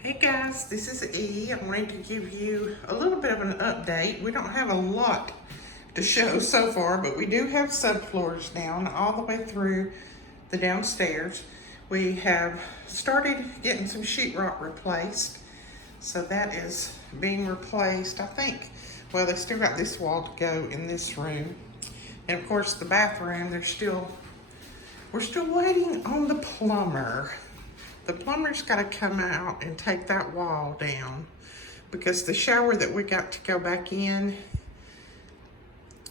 Hey guys, this is E. I wanted to give you a little bit of an update. We don't have a lot to show so far, but we do have subfloors down all the way through the downstairs. We have started getting some sheetrock replaced, so that is being replaced. I think, well, they still got this wall to go in this room. And of course the bathroom, we're still waiting on the plumber. The plumber's got to come out and take that wall down because the shower that we got to go back in,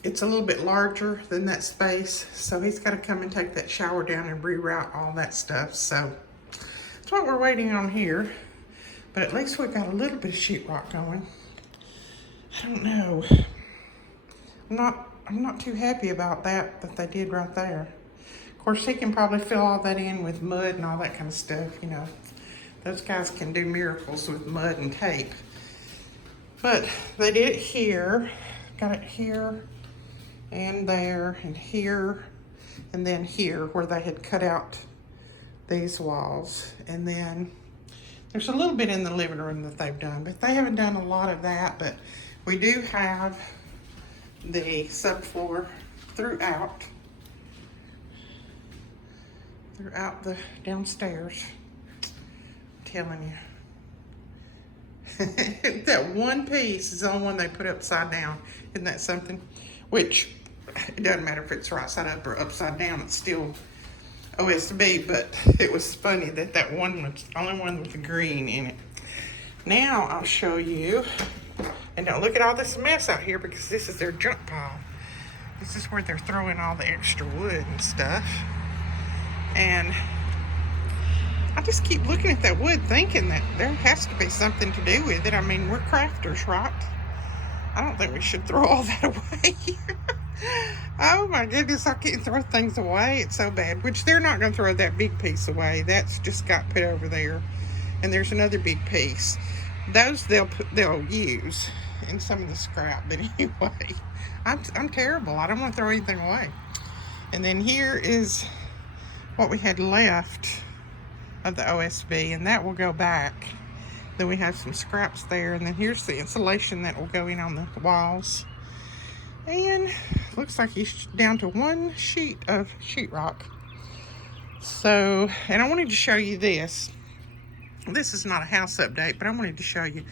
it's a little bit larger than that space. So he's got to come and take that shower down and reroute all that stuff. So that's what we're waiting on here. But at least we got a little bit of sheetrock going. I don't know. I'm not too happy about that they did right there. Of course, he can probably fill all that in with mud and all that kind of stuff, you know. Those guys can do miracles with mud and tape. But they did it here. Got it here and there and here and then here where they had cut out these walls. And then there's a little bit in the living room that they've done, but they haven't done a lot of that. But we do have the subfloor throughout the downstairs. I'm telling you. That one piece is the only one they put upside down. Isn't that something? Which, it doesn't matter if it's right side up or upside down, it's still OSB, but it was funny that that one was the only one with the green in it. Now I'll show you, and now look at all this mess out here because this is their junk pile. This is where they're throwing all the extra wood and stuff. And I just keep looking at that wood thinking that there has to be something to do with it. I mean, we're crafters, right? I don't think we should throw all that away. Oh my goodness, I can't throw things away. It's so bad. Which they're not going to throw that big piece away. That's just got put over there. And there's another big piece. Those they'll use in some of the scrap. But anyway, I'm terrible. I don't want to throw anything away. And then here is what we had left of the OSB, and that will go back. Then we have some scraps there, and then here's the insulation that will go in on the walls. And looks like he's down to one sheet of sheetrock. So, and I wanted to show you this. This is not a house update, but I wanted to show you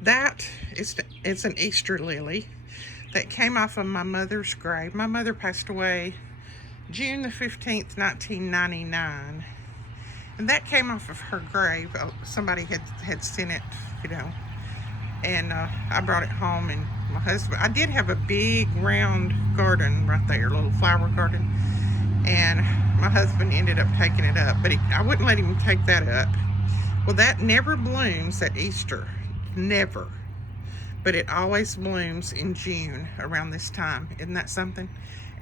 that it's an Easter lily that came off of my mother's grave. My mother passed away June the 15th, 1999. And that came off of her grave. Somebody had sent it, you know. And I brought it home, and my husband, I did have a big round garden right there, a little flower garden. And my husband ended up taking it up, but I wouldn't let him take that up. Well, that never blooms at Easter. Never. But it always blooms in June around this time. Isn't that something?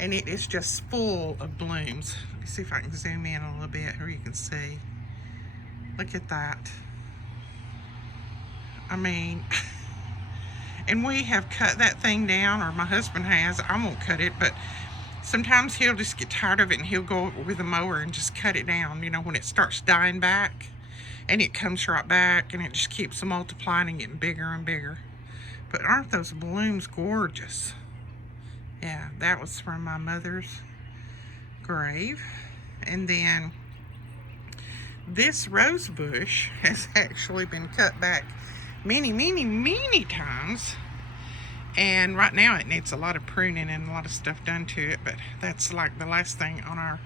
And it is just full of blooms. Let me see if I can zoom in a little bit where you can see. Look at that. I mean, and we have cut that thing down, or my husband has. I won't cut it, but sometimes he'll just get tired of it and he'll go over with a mower and just cut it down, you know, when it starts dying back. And it comes right back, and it just keeps multiplying and getting bigger and bigger. But aren't those blooms gorgeous? Yeah, that was from my mother's grave. And then this rose bush has actually been cut back many, many, many times. And right now it needs a lot of pruning and a lot of stuff done to it. But that's like the last thing on our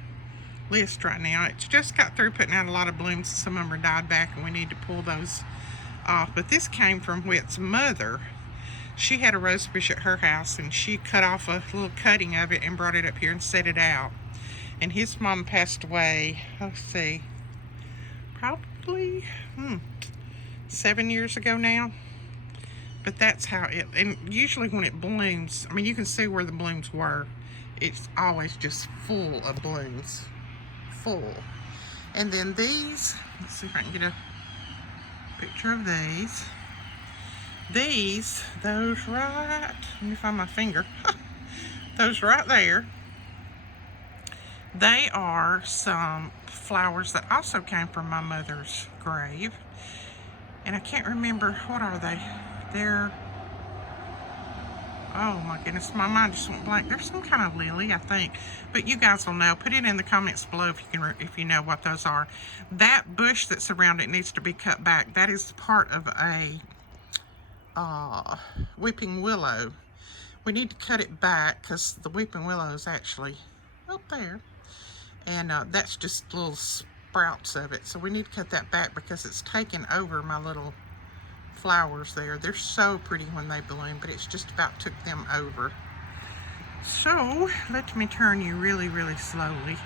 list right now. It's just got through putting out a lot of blooms. Some of them are died back, and we need to pull those off. But this came from Whit's mother. She had a rose bush at her house, and she cut off a little cutting of it and brought it up here and set it out. And his mom passed away, let's see, probably 7 years ago now. But that's how it, and usually when it blooms, I mean, you can see where the blooms were. It's always just full of blooms. Full. And then these, let's see if I can get a picture of these. Those right, let me find my finger. Those right there, they are some flowers that also came from my mother's grave. And I can't remember, what are they? They're, oh my goodness, my mind just went blank. They're some kind of lily, I think. But you guys will know. Put it in the comments below if you know what those are. That bush that's around it needs to be cut back. That is part of a weeping willow. We need to cut it back because the weeping willow is actually up there. And that's just little sprouts of it. So we need to cut that back because it's taken over my little flowers there. They're so pretty when they bloom, but it's just about took them over. So let me turn you really, really slowly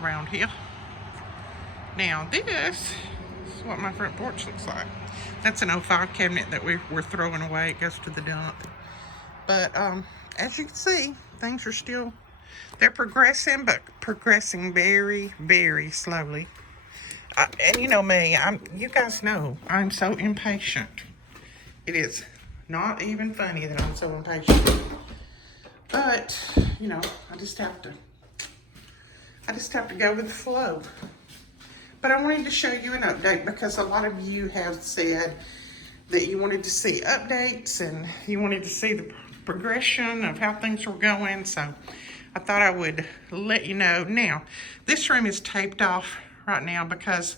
around here. Now this is what my front porch looks like. That's an '05 cabinet that we're throwing away. It goes to the dump. But as you can see, things are still, they're progressing, but progressing very, very slowly. And you know me, you guys know, I'm so impatient. It is not even funny that I'm so impatient. But, you know, I just have to go with the flow. But I wanted to show you an update because a lot of you have said that you wanted to see updates and you wanted to see the progression of how things were going. So I thought I would let you know. Now, this room is taped off right now because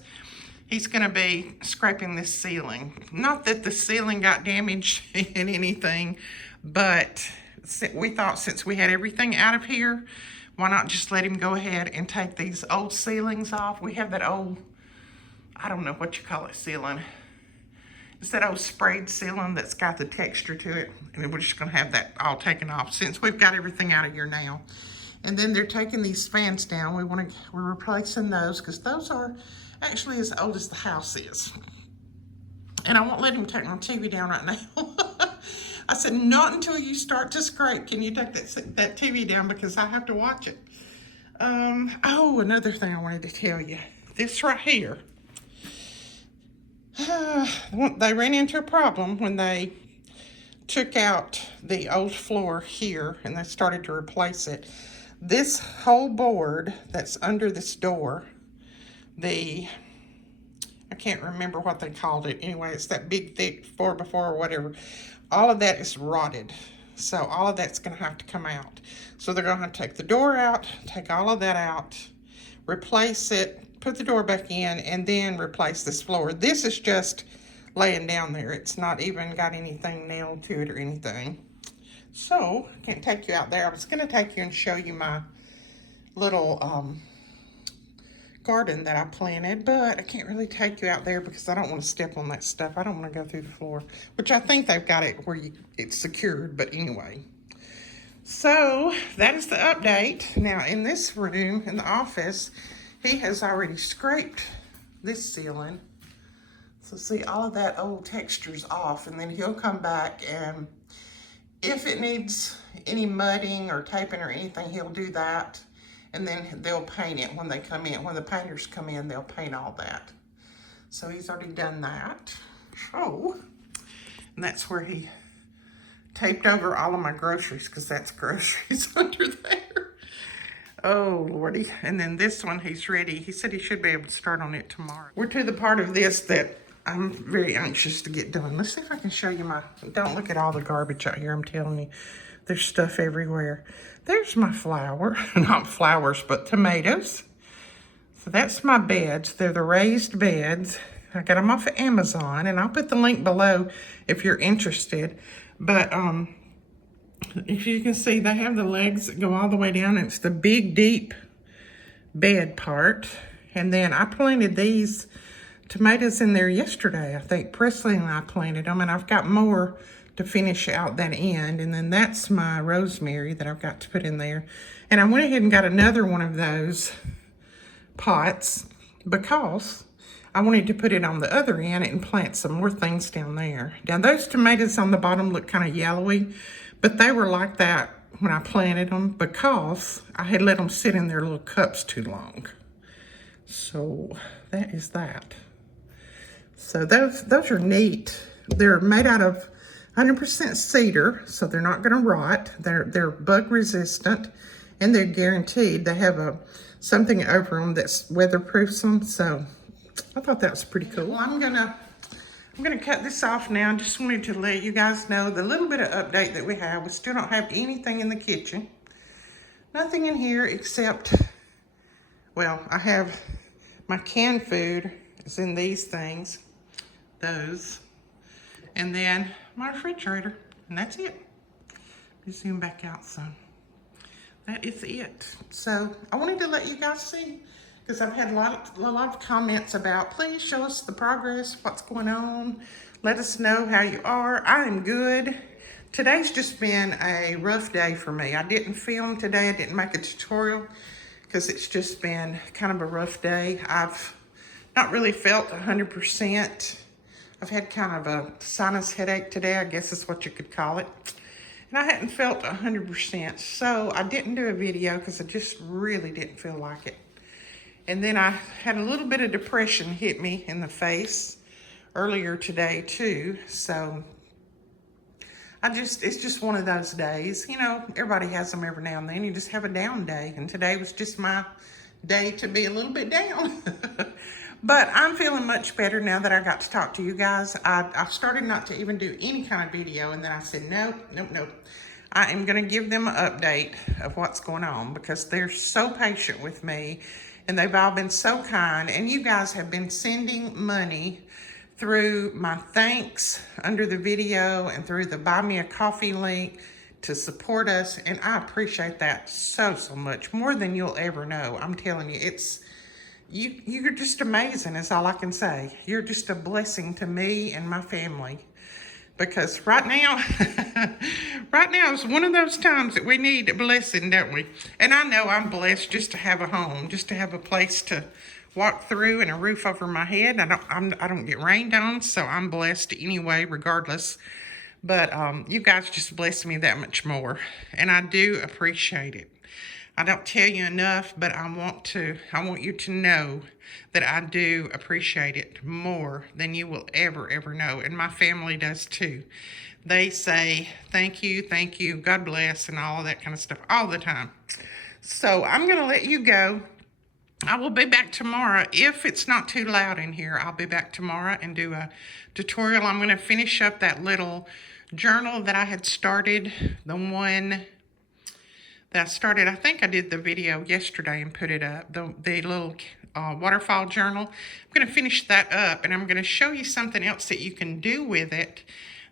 he's going to be scraping this ceiling. Not that the ceiling got damaged in anything, but we thought since we had everything out of here, why not just let him go ahead and take these old ceilings off. We have that old, I don't know what you call it, ceiling. It's that old sprayed ceiling that's got the texture to it. And we're just going to have that all taken off since we've got everything out of here now. And then they're taking these fans down. We're replacing those because those are actually as old as the house is. And I won't let him take my TV down right now. I said, not until you start to scrape can you take that TV down because I have to watch it. Oh, another thing I wanted to tell you. This right here. They ran into a problem when they took out the old floor here and they started to replace it. This whole board that's under this door, I can't remember what they called it. Anyway, it's that big, thick 4x4 or whatever. All of that is rotted. So all of that's going to have to come out. So they're going to have to take the door out, take all of that out, replace it, put the door back in, and then replace this floor. This is just laying down there. It's not even got anything nailed to it or anything. So, I can't take you out there. I was going to take you and show you my little garden that I planted, but I can't really take you out there because I don't want to step on that stuff. I don't want to go through the floor, which I think they've got it where it's secured, but anyway. So, that is the update. Now, in this room, in the office, he has already scraped this ceiling. So, see, all of that old texture's off, and then he'll come back and if it needs any mudding or taping or anything, he'll do that. And then they'll paint it when they come in. When the painters come in, they'll paint all that. So he's already done that. Oh, and that's where he taped over all of my groceries because that's groceries under there. Oh, Lordy. And then this one, he's ready. He said he should be able to start on it tomorrow. We're to the part of this that I'm very anxious to get done. Let's see if I can show you don't look at all the garbage out here. I'm telling you, there's stuff everywhere. There's my flower, not flowers, but tomatoes. So that's my beds. They're the raised beds. I got them off of Amazon, and I'll put the link below if you're interested. But if you can see, they have the legs that go all the way down. It's the big, deep bed part. And then I planted these tomatoes in there yesterday. I think Presley and I planted them, and I've got more to finish out that end. And then that's my rosemary that I've got to put in there. And I went ahead and got another one of those pots because I wanted to put it on the other end and plant some more things down there. Now those tomatoes on the bottom look kind of yellowy, but they were like that when I planted them because I had let them sit in their little cups too long. So that is that. So those are neat. They're made out of 100% cedar, so they're not going to rot. They're bug resistant, and they're guaranteed. They have something over them that's weatherproofs them. So I thought that was pretty cool. Well, I'm gonna I'm going to cut this off now. Just wanted to let you guys know the little bit of update that we have. We still don't have anything in the kitchen. Nothing in here except, well, I have my canned food is in these things, those, and then my refrigerator, and that's it. Just zoom back out some. That is it. So I wanted to let you guys see, because I've had a lot of comments about, please show us the progress, what's going on. Let us know how you are. I am good. Today's just been a rough day for me. I didn't film today. I didn't make a tutorial because it's just been kind of a rough day. I've not really felt 100%. I've had kind of a sinus headache today, I guess is what you could call it. And I hadn't felt 100%, so I didn't do a video because I just really didn't feel like it. And then I had a little bit of depression hit me in the face earlier today too, so it's just one of those days. You know, everybody has them every now and then. You just have a down day, and today was just my day to be a little bit down. But I'm feeling much better now that I got to talk to you guys. I started not to even do any kind of video, and then I said, nope. I am going to give them an update of what's going on because they're so patient with me, and they've all been so kind. And you guys have been sending money through my thanks under the video and through the Buy Me a Coffee link to support us. And I appreciate that so much, more than you'll ever know. I'm telling you, you're just amazing is all I can say. You're just a blessing to me and my family. Because right now is one of those times that we need a blessing, don't we? And I know I'm blessed just to have a home, just to have a place to walk through and a roof over my head. I don't get rained on, so I'm blessed anyway, regardless. But you guys just bless me that much more, and I do appreciate it. I don't tell you enough, but I want you to know that I do appreciate it more than you will ever know, and my family does too. They say thank you, God bless, and all of that kind of stuff all the time. So I'm gonna let you go. I will be back tomorrow. If it's not too loud in here, I'll be back tomorrow and do a tutorial. I'm going to finish up that little journal that I had started, the one that I started. I think I did the video yesterday and put it up, the little waterfall journal. I'm going to finish that up, and I'm going to show you something else that you can do with it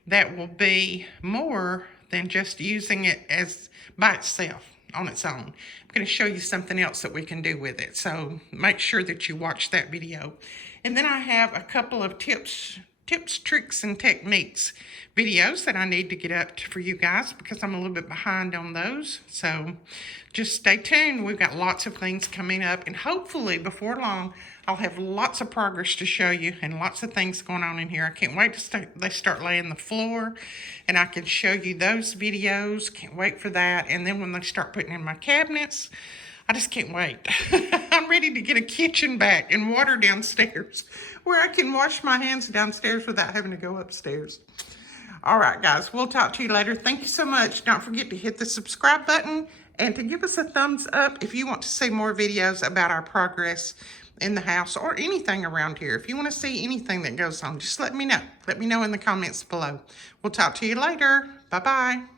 that will be more than just using it as by itself, on its own. I'm going to show you something else that we can do with it. So make sure that you watch that video. And then I have a couple of tips, tricks, and techniques videos that I need to get up for you guys because I'm a little bit behind on those. So just stay tuned. We've got lots of things coming up, and hopefully before long I'll have lots of progress to show you and lots of things going on in here. I can't wait to they start laying the floor, and I can show you those videos. Can't wait for that. And then when they start putting in my cabinets, I just can't wait. I'm ready to get a kitchen back and water downstairs where I can wash my hands downstairs without having to go upstairs. All right, guys, we'll talk to you later. Thank you so much. Don't forget to hit the subscribe button and to give us a thumbs up if you want to see more videos about our progress in the house or anything around here. If you want to see anything that goes on, just let me know. Let me know in the comments below. We'll talk to you later. Bye-bye.